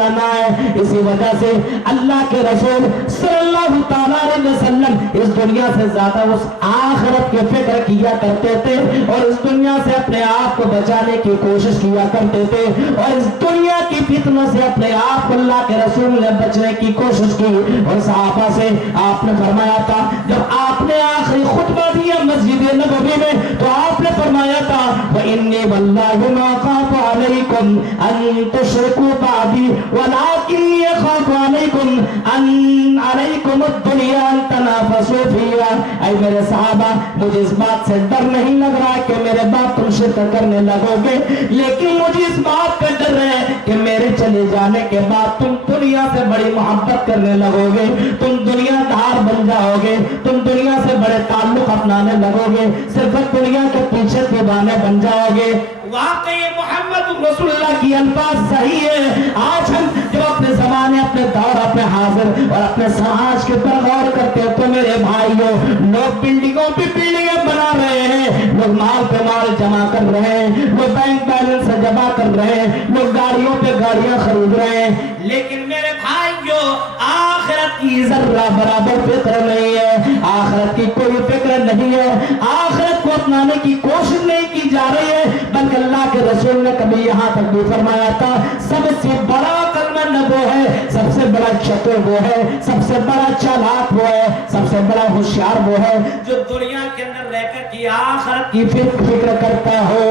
जाना है। इसी वजह से अल्लाह के रसूल सल्लल्लाहु ताला अलैहि वसल्लम इस दुनिया से ज्यादा उस आखिरत की फिक्र किया करते थे और इस दुनिया से अपने आप को बचाने की कोशिश किया करते थे और इस दुनिया की फितनों से अपने आप को अल्लाह के रसूल ने बचने की कोशिश की। और सहाबा से आपने फरमाया था, जब आपने आखिरी खुतबा दिया मस्जिद नबवी में, तो आपने फरमाया था वइन्नी वल्लाहि मा खाफु अलैकुम अन तुशरिकू बादी वलाकिन यखाफु अलैकुम अन अलैकुम दुनिया तनाफसू फिहा। ऐ मेरे सहाबा, मुझे इस बात से डर नहीं लग रहा कि मेरे बाप तुम शिरक करने लगोगे, लेकिन मुझे इस बात का डर है कि मेरे चले जाने के बाद तुम दुनिया से बड़ी मोहब्बत करने लगोगे, तुम दुनियादार बन जाओगे, तुम दुनिया से बड़े ताल्लुक अपनाने लगोगे, सिर्फ दुनिया के पीछे दीवाने बन जाओगे। वाकई मोहम्मद रसूलुल्लाह की अल्फाज सही है। आज हम जो अपने जमाने, अपने दौर, अपने हाजिर और अपने समाज के ऊपर गौर करते हैं तो मेरे भाइयों, लोग बिल्डिंगों पे बिल्डिंगें बना रहे हैं, लोग माल पे माल जमा कर रहे हैं, लोग बैंक बैलेंस जमा कर रहे हैं, लोग गाड़ियों पे गाड़ियां खरीद रहे हैं, लेकिन मेरे भाइयों आखिरत की जर्रा बराबर फिक्र नहीं है। आखिरत की कोई फिक्र नहीं है, आखिरत को अपनाने की कोशिश नहीं की जा रही है। बल्कि अल्लाह के रसूल ने कभी यहाँ तक भी फरमाया था, सबसे बड़ा अक्लमंद वो है, सबसे बड़ा चतुर वो है, सबसे बड़ा चालाक वो है, सबसे बड़ा होशियार वो है जो दुनिया के अंदर रहकर की आखिरत की फिक्र करता हो।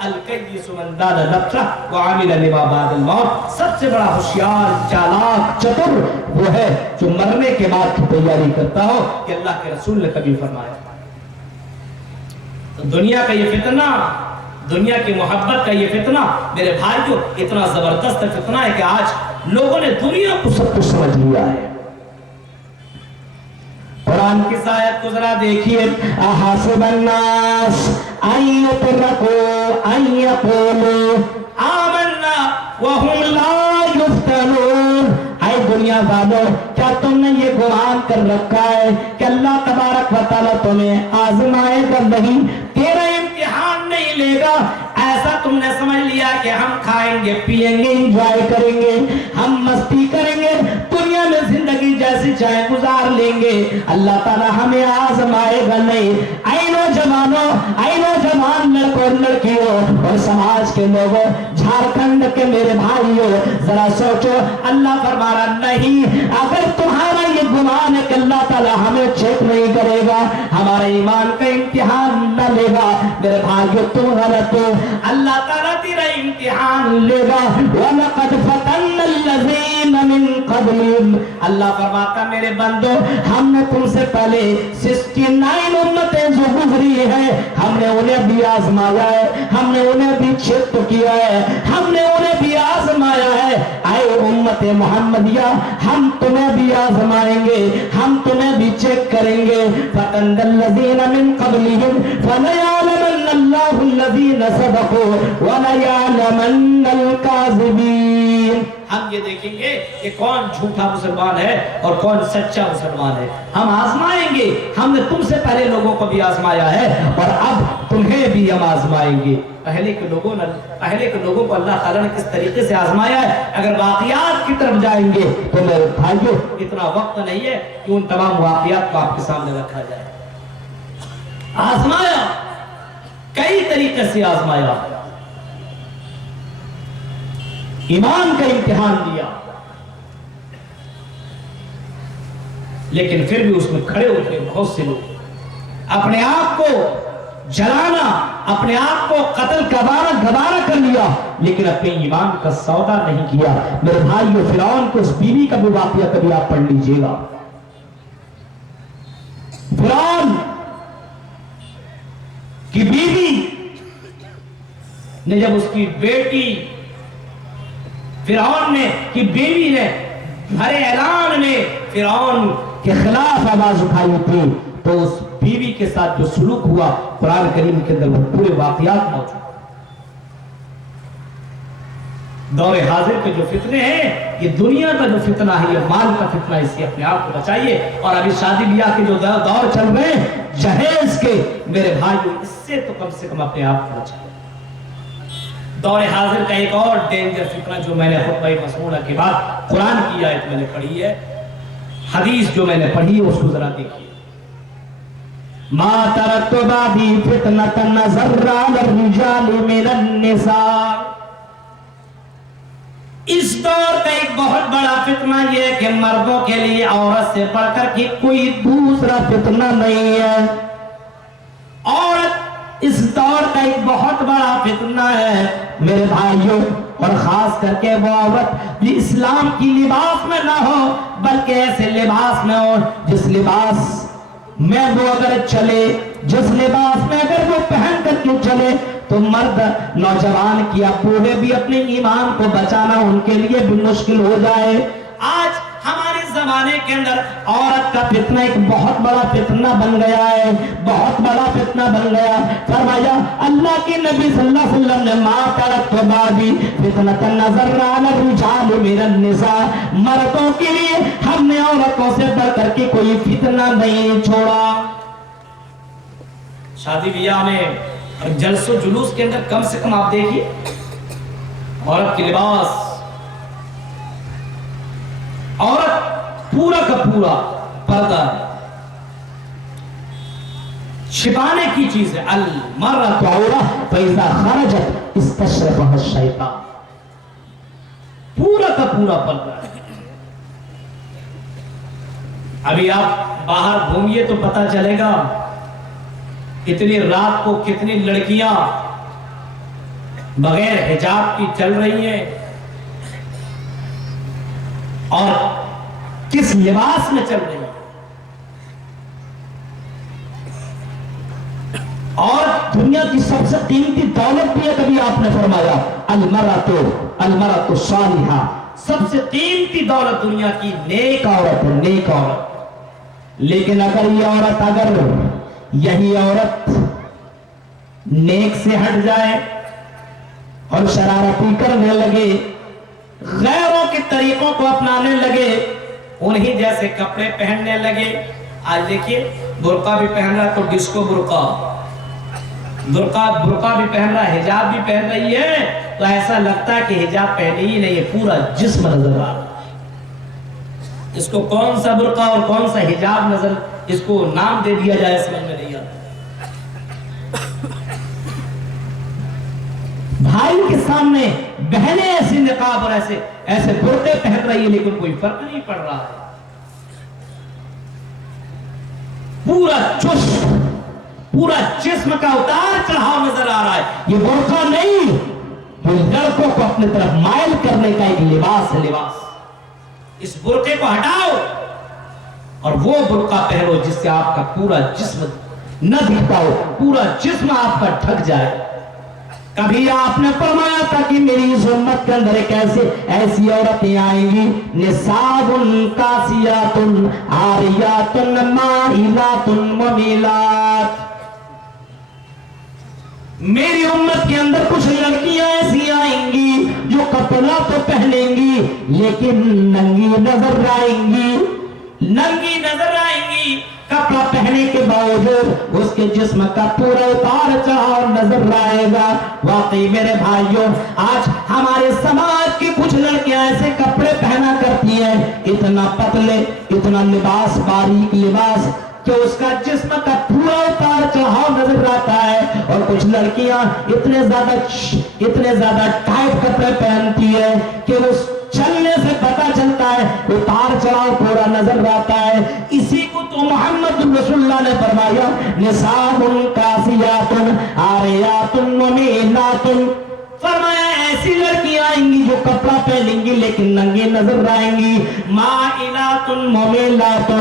अल-कय्यिसु मन दाना नफ्सह व अमिला लिमा बादल मौत। सबसे बड़ा होशियार, चालाक, चतुर वो है जो मरने के बाद की तैयारी करता हो, कि अल्लाह के रसूल ने कभी फरमाया। तो दुनिया का ये फितना, दुनिया की मोहब्बत का ये फितना मेरे भाइयों इतना जबरदस्त फितना है कि आज लोगों ने दुनिया को सब कुछ समझ लिया है। कुरान की आयत को जरा देखिए, अहसिबन्नास अय्युतरकू अय्यक़ूलू आमन्ना व हुम ला युफ्तनून। ऐ दुनिया वालों, क्या तुमने ये गुमान कर रखा है कि अल्लाह तबारक व तआला तुम्हें आजमाएगा नहीं, तेरा इम्तिहान नहीं लेगा? ऐसा तुमने समझ लिया कि हम खाएंगे, पिएंगे, एंजॉय करेंगे, हम मस्ती करेंगे, दुनिया में जिंदगी जैसी चाहे गुजार लेंगे, अल्लाह ताला हमें आजमाएगा नहीं। ऐ नौजवानों, ऐ नौजवान लड़कों लड़कियों और समाज के लोगों, झारखंड के मेरे भाइयों, जरा सोचो, अल्लाह फरमा रहा नहीं, अगर तुम्हारा ये गुमान है कि अल्लाह ताला हमें चेक नहीं करेगा, हमारे ईमान का इम्तिहान न लेगा, मेरे भाइयों तुम गलत हो, अल्लाह ताला तेरा इम्तिहान लेगा। वलक़द फ़तन्नल्लज़ीना मिन क़ब्लिहिम, अल्लाह फरमाता मेरे बंदो, हमने तुमसे पहले 69 उम्मतें जो गुजरी है, हमने उन्हें भी आजमाया है, हमने उन्हें भी चेक किया है, हमने उन्हें भी आजमाया है। आए उम्मत मोहम्मदिया, हम तुम्हें भी आजमाएंगे, हम तुम्हें भी चेक करेंगे। फ़तन्नल्लज़ीना मिन क़ब्लिहिम फ़लयअलमन्नल्लाहु अल्लज़ीना सदक़ू व लयअलमन्नल काज़िबीन। हम ये देखेंगे कि कौन झूठा मुसलमान है और कौन सच्चा मुसलमान है। हम आजमाएंगे, हमने तुमसे पहले लोगों को भी आजमाया है और अब तुम्हें भी हम आजमाएंगे। पहले के लोगों को अल्लाह ताला ने किस तरीके से आजमाया है, अगर वाक़ियात की तरफ जाएंगे तो मेरे भाइयों इतना वक्त नहीं है कि उन तमाम वाक़ियात को आपके सामने रखा जाए। आजमाया, कई तरीके से आजमाया, ईमान का इम्तिहान दिया, लेकिन फिर भी उसमें खड़े उतरे बहुत से लोग। अपने आप को जलाना, अपने आप को कत्ल गवारा कर लिया, लेकिन अपने ईमान का सौदा नहीं किया। मेरे भाइयों, फिरौन की उस बीवी का भी वाक़या कभी आप पढ़ लीजिएगा। फिरौन की बीवी ने जब उसकी बेटी फिरौन ने की बीवी ने भरे ऐलान में फिरौन के खिलाफ आवाज उठाई थी, तो उस बीवी के साथ जो सुलूक हुआ कुरान करीम के अंदर वो पूरे वाक़ियात मौजूद। दौरे हाजिर के जो फितने हैं, ये दुनिया का जो फितना है, ये माल का फितना, इससे अपने आप को बचाइए। और अभी शादी ब्याह के जो दौर चल रहे हैं जहेज के, मेरे भाइयों, इससे तो कम से कम अपने आप को बचाइए। دور حاضر کا ایک اور ڈینجر فتنہ جو میں نے خطبہ مسموعہ کے بعد قرآن کی آیت میں نے پڑھی ہے، حدیث جو میں نے پڑھی ہے اس کو ذرا دیکھیے. ما ترکت بعدی فتنة ضر على الرجال من النساء. اس دور کا ایک بہت بڑا فتنہ یہ ہے کہ مردوں کے لیے عورت سے بڑھ کر کے کوئی دوسرا فتنہ نہیں ہے. عورت اس دور کا ایک بہت بڑا فتنہ ہے میرے بھائیوں، اور خاص کر کے وہ عورت جو اسلام کی لباس میں نہ ہو بلکہ ایسے لباس میں ہو جس لباس میں وہ اگر چلے، جس لباس میں اگر وہ پہن کر کے چلے تو مرد نوجوان کیا بوڑھے بھی اپنے ایمان کو بچانا ان کے لیے بھی مشکل ہو جائے. آج ہمارے زمانے کے اندر عورت کا فتنہ ایک بہت بڑا فتنہ بن گیا ہے، بہت بڑا فتنہ بن گیا. فرمایا اللہ کے نبی صلی اللہ علیہ وسلم نے ما ترکت بعدی فتنة ضر على الرجال من النساء. مردوں کے لیے ہم نے عورتوں سے بڑھ کر کے کوئی فتنہ نہیں چھوڑا. شادی بیاہ میں اور جلس و جلوس کے اندر کم سے کم آپ دیکھیے عورت کی لباس، عورت پورا کا پورا پردہ ہے، چھپانے کی چیز ہے. المرأة عورة فإذا خرجت استشرفها الشيطان. پورا کا پورا پردہ ہے. ابھی آپ باہر گھومیے تو پتہ چلے گا اتنی رات کو کتنی لڑکیاں بغیر حجاب کی چل رہی ہیں اور کس لباس میں چل رہی ہیں. اور دنیا کی سب سے قیمتی دولت بھی ہے، کبھی آپ نے فرمایا المرأة الصالحة. سب سے قیمتی دولت دنیا کی نیک عورت، نیک عورت. لیکن اگر یہ عورت، اگر یہی عورت نیک سے ہٹ جائے اور شرارتی کرنے لگے، غیروں کے طریقوں کو اپنانے لگے، انہی جیسے کپڑے پہننے لگے. آج دیکھیے برقع بھی پہن رہا تو ڈسکو برقع بھی پہن رہا، حجاب بھی پہن رہی ہے تو ایسا لگتا ہے کہ حجاب پہنے ہی نہیں ہے، پورا جسم نظر آ رہا. اس کو کون سا برقع اور کون سا حجاب نظر، اس کو نام دے دیا جائے سمجھ میں نہیں آتا. بھائی کے سامنے بہنیں ایسی نقاب اور ایسے برقعے پہن رہی ہے لیکن کوئی فرق نہیں پڑ رہا ہے. پورا چست، پورا جسم کا اتار چڑھاؤ نظر آ رہا ہے. یہ برقع نہیں، یہ لڑکوں کو اپنے طرف مائل کرنے کا ایک لباس ہے. لباس، اس برقعے کو ہٹاؤ اور وہ برقع پہنو جس سے آپ کا پورا جسم نہ دکھتا ہو، پورا جسم آپ کا ڈھک جائے. کبھی آپ نے فرمایا تھا کہ میری اس امت کے اندر ایک ایسی عورتیں آئیں گی، نساء کاسیات عاریات مائلات ممیلات. میری امت کے اندر کچھ لڑکیاں ایسی آئیں گی جو کپڑا تو پہنیں گی لیکن ننگی نظر آئیں گی. ننگی نظر آئیں گی، کپڑا پہنے کے باوجود اس کے جسم کا پورا اتار چڑھاؤ نظر آئے گا. واقعی میرے بھائیوں، آج ہمارے سماج کی کچھ لڑکیاں ایسے کپڑے پہنا کرتی ہیں، اتنا پتلے، اتنا لباس، باریک لباس کہ اس کا جسم کا پورا اتار چڑھاؤ نظر آتا ہے. اور کچھ لڑکیاں اتنے زیادہ ٹائٹ کپڑے پہنتی ہیں کہ اس چلنے سے پتہ چلتا ہے اتار چڑھاؤ پورا نظر آتا ہے. اسی کو تو محمد رسول اللہ نے فرمایا نساء کاسیات عاریات ممیلات. فرمایا ایسی لڑکیاں آئیں گی جو کپڑا پہنیں گی لیکن ننگی نظر آئیں گی. مائلات ممیلات،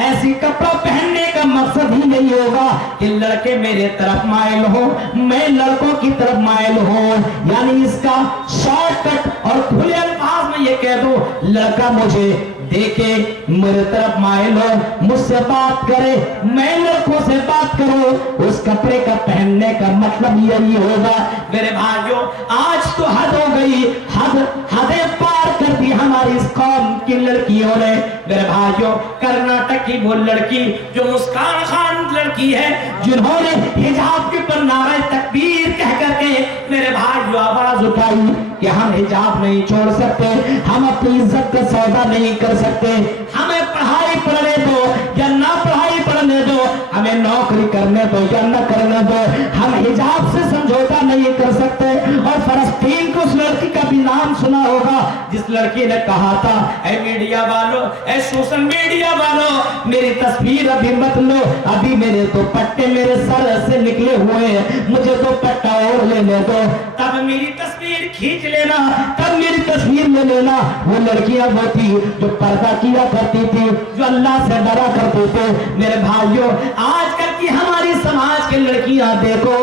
ایسی کپڑا پہننے کا مقصد ہی نہیں ہوگا کہ لڑکے میرے طرف مائل ہوں، میں لڑکوں کی طرف مائل ہوں. یعنی اس کا شارٹ کٹ اور کھلے الفاظ میں یہ کہہ دو، لڑکا مجھے دیکھے، میرے طرف مائل ہو، مجھ سے بات کرے، میں لڑکوں سے بات کروں، اس کپڑے کا پہننے کا مطلب یہی ہوگا. میرے بھائیوں، آج تو حد ہو گئی، حدیں پار کر دی कि हमारी इस कौम की लड़कियों ने, मेरे भाइयों, कर्नाटक की वो लड़की जो मुस्कान खान लड़की है, जिन्होंने हिजाब के पर नारे तकबीर कह करके मेरे भाइयों आवाज उठाई कि हम हिजाब नहीं छोड़ सकते, हम अपनी इज्जत का सौदा नहीं कर सकते, हमें पढ़ाई पढ़ने दो या ना पढ़ाई पढ़ने दो, हमें नौकरी करने दो या न करने दो, हम हिजाब से समझौता नहीं कर सकते। और फलस्तीन को उस लड़की का भी नाम सुना होगा जिस लड़की ने कहा था, ऐ मीडिया वालों, ऐ सोशल मीडिया वालों, मेरी तस्वीर अभी मत लो, अभी मेरे तो पट्टे मेरे सर से निकले हुए हैं, मुझे तो पट्टा और लेने दो, तब मेरी तस्वीर खींच लेना, तब मेरी तस्वीर ले लेना। वो लड़कियां वो थी जो पर्दा किया करती थी, जो अल्लाह से डरा करते थे। मेरे भाइयों, आजकल की हमारी समाज की लड़कियां देखो,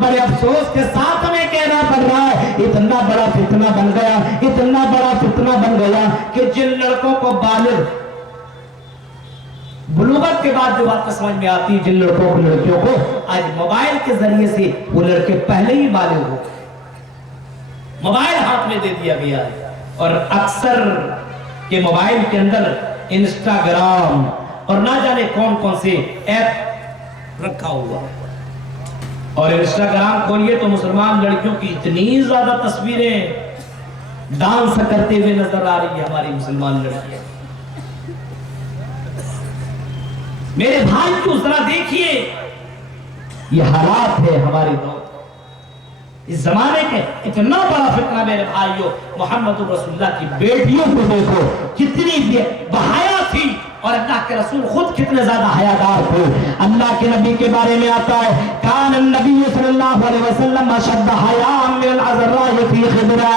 बड़े अफसोस के साथ हमें कहना पड़ रहा है, इतना बड़ा फितना बन गया, इतना बड़ा फितना बन गया कि जिन लड़कों को बालिग बुलूगत के बाद जो बात समझ में आती है, जिन लड़कों को लड़कियों को आज मोबाइल के जरिए से वो लड़के पहले ही बालिग हो, मोबाइल हाथ में दे दिया गया है। और अक्सर के मोबाइल के अंदर इंस्टाग्राम और ना जाने कौन कौन से ऐप रखा हुआ, और इंस्टाग्राम खोलिए तो मुसलमान लड़कियों की इतनी ज्यादा तस्वीरें डांस करते हुए नजर आ रही है हमारी मुसलमान लड़कियां। मेरे भाई को जरा देखिए, ये हालात है हमारे दौर इस जमाने के, इतना बड़ा फितना। मेरे भाइयों, मोहम्मद रसूलुल्लाह की बेटियों को देखो कितनी बहाया थी, और अल्लाह के रसूल खुद कितने ज्यादा हयादार थे। अल्लाह के नबी के बारे में आता है, कान नबी सल्लल्लाहु अलैहि वसल्लम अशद्द हयाअ मिन अज़रा'i फी खिदरा,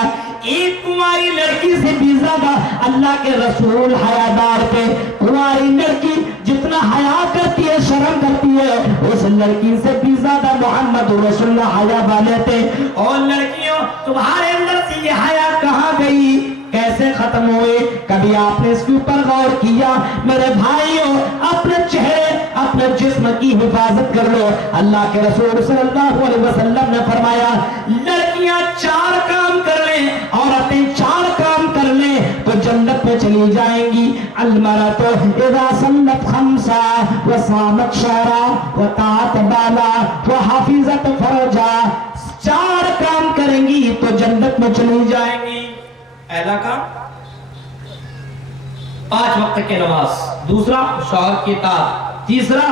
एक कुंवारी लड़की से भी ज्यादा अल्लाह के रसूल हयादार थे। कुंवारी लड़की जितना हया करती है, शर्म करती है, उस लड़की से भी ज्यादा मोहम्मद रसूलुल्लाह हया वाले थे। और लड़कियों, तुम्हारे अंदर से ये हया कहाँ गई, कैसे खत्म हुए? कभी आपने इसके ऊपर गौर किया? मेरे भाइयों, अपने चेहरे, अपने जिस्म की हिफाजत कर लो। अल्लाह के रसूल सल्लल्लाहु अलैहि वसल्लम ने फरमाया, लड़कियां 4 काम कर लें, औरतें 4 काम कर लें तो जन्नत में चली जाएंगी। अलमरतु इज़ा सल्लत खम्सा व सामत शहरा व तात बाला व हफिजत फरजा, 4 काम करेंगी तो जन्नत में चली जाएंगी। पहला काम 5 वक्त की नमाज, दूसरा शौहर की इताअत, तीसरा